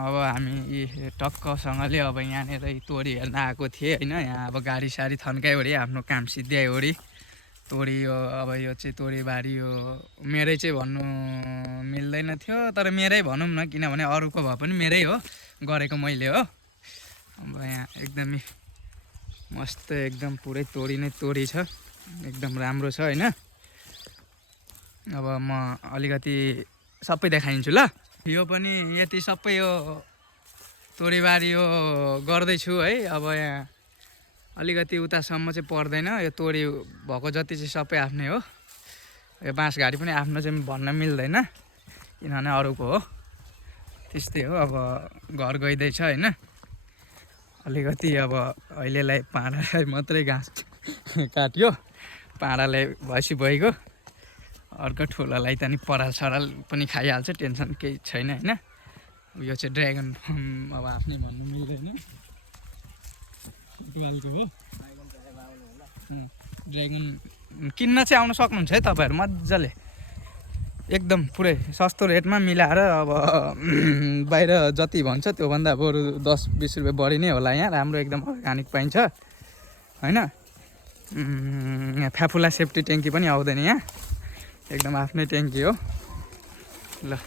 अब हामी टक्कसँगले अब यहाँनिर तोरी हेर्न आएको थिएँ होइन। यहाँ अब गाडी साडी थन्काइवरी आफ्नो काम सिद्ध्याइवरी तोरी यो अब यो चाहिँ तोरीबारी यो मेरै चाहिँ भन्नु मिल्दैन थियो, तर मेरै भनौँ न, किनभने अरूको भए पनि मेरै हो, गरेको मैले हो। अब यहाँ एकदमै मस्त एकदम पुरै तोरी नै तोरी छ, एकदम राम्रो छ होइन। अब म अलिकति सबै देखाइदिन्छु ल। यो पनि यति सबै यो तोरीबारी यो गर्दैछु है। अब यहाँ अलिकति उतासम्म चाहिँ पर्दैन, यो तोरी भएको जति चाहिँ सबै आफ्नै हो। यो बाँसघारी पनि आफ्नो चाहिँ भन्न मिल्दैन, किनभने अरूको हो। त्यस्तै हो। अब घर गइँदैछ होइन। अलिकति अब अहिलेलाई पाँडालाई मात्रै घाँस काट्यो, पाँडालाई भएपछि भइगयो। अर्को ठुलोलाई त नि पराल सराल पनि खाइहाल्छ, टेन्सन केही छैन होइन। यो चाहिँ ड्रागन अब आफ्नै भन्नु मिल्दैन, टुवालको हो। ड्रागन किन्न चाहिँ आउनु सक्नुहुन्छ है तपाईँहरू मजाले, एकदम पुरै सस्तो रेटमा मिलाएर। अब बाहिर जति भन्छ त्योभन्दा बरु 10-20 रुपियाँ बढी नै होला। यहाँ राम्रो एकदम अर्ग्यानिक पाइन्छ होइन। यहाँ फ्याफुला सेफ्टी ट्याङ्की पनि आउँदैन, यहाँ एकदम आफ्नै ट्याङ्की हो ल।